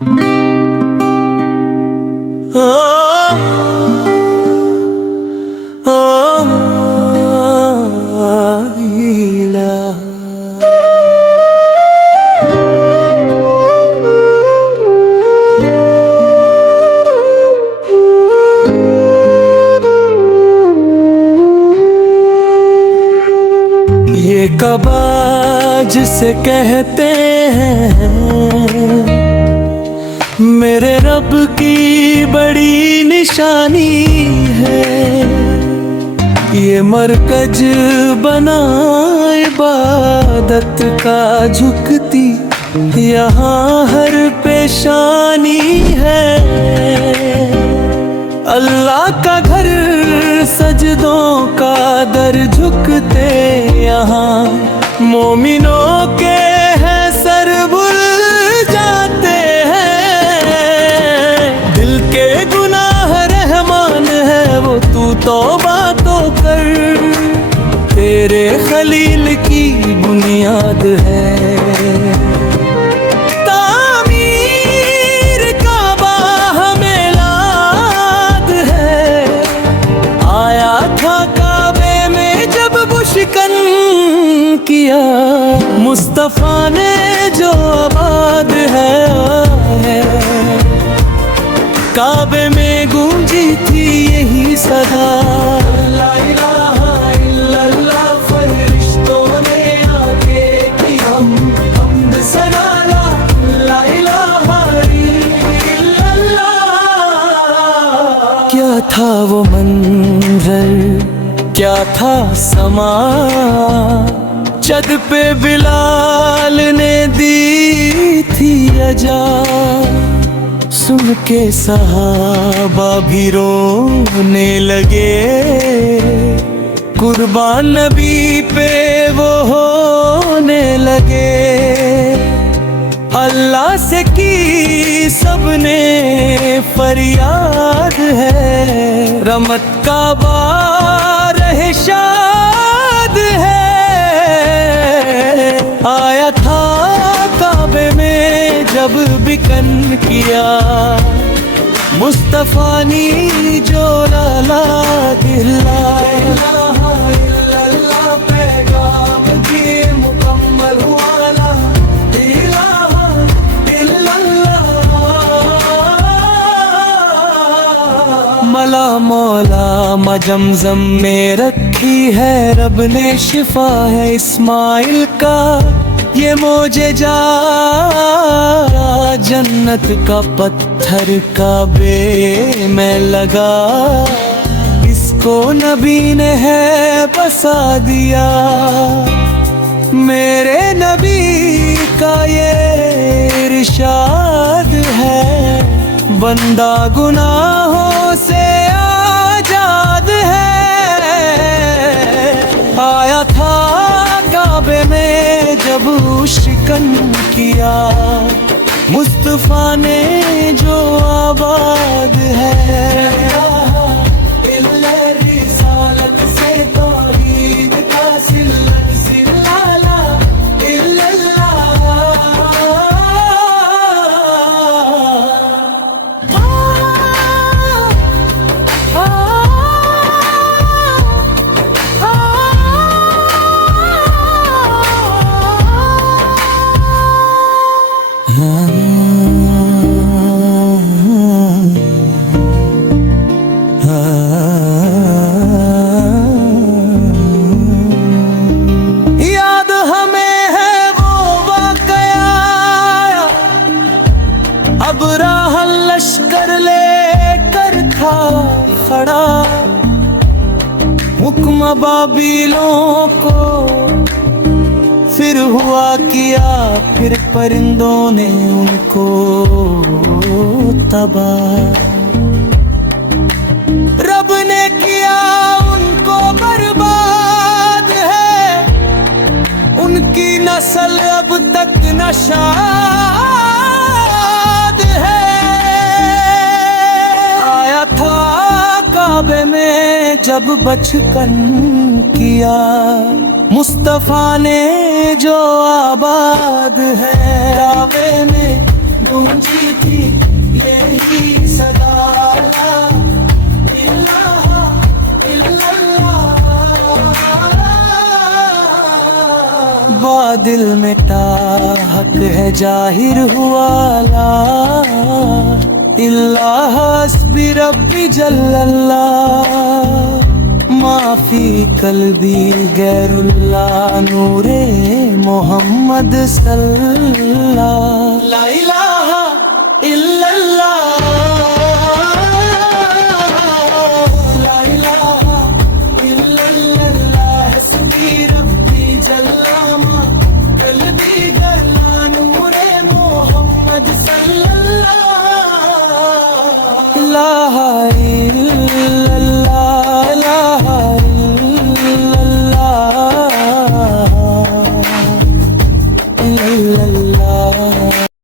یہ कबा जिसे कहते हैं मेरे रब की बड़ी निशानी है। ये मरकज बना इबादत का झुकती यहाँ हर पेशानी है। अल्लाह का घर सजदों का दर झुकते यहाँ मोमिनों के हैं सर भूल जाते हैं। दिल के गुनाह रहमान है वो तू तौबा तो कर तेरे खलील की बुनियाद है। मुस्तफा ने जो आबाद है काबे में गूंजी थी यही सदा ला इलाहा इल्लल्लाह। फरिश्तों ने आके की हमद सना ला इलाहा इल्लल्लाह। क्या था वो मंजर क्या था समा जद पे बिलाल ने दी थी अजा। सुन के सहाबा भी रोने लगे कुर्बान नबी पे वो होने लगे। अल्लाह से की सबने फरियाद है रहमत का बारह शाद है। आया था काबे में जब बिकन किया मुस्तफा ने जो लाला इल्लल्लाह पैगाम दिए मुकम्मल हुआ ला इलाहा इल्लल्लाह। मला मौला मजमजम में रखी है रब ने शिफा है इस्माइल का ये मोजेजा। जन्नत का पत्थर काबे में लगा इसको नबी ने है बसा दिया। मेरे नबी का ये इरशाद है बंदा गुनाहों से आजाद है। आया था काबे में जब शिकन किया मुस्तफा ने जो आबाद है। रिसालत से तौहीद का सिलसिला ला इल्लल्लाह। याद हमें है वो वाकया अब राह लश्कर लेकर था खड़ा। हुक्म बाबिलों को फिर हुआ किया फिर परिंदों ने उनको तबाह। रब ने किया उनको बर्बाद है उनकी नस्ल अब तक नशाद है। आया था काबे में जब बचकन किया मुस्तफा ने जो आबाद है। काबे में गूंजी थी بھی یہی صدا لا الہ الا اللہ بادل مٹا حق ہے ظاہر ہوا لا الہ حسبی ربی جل اللہ ما فی قلبی غیر اللہ نور محمد صلی اللہ لا الہ الا اللہ لا الہ الا اللہ حسبی ربی جل ما قلبی گلا نور محمد صلی اللہ الہ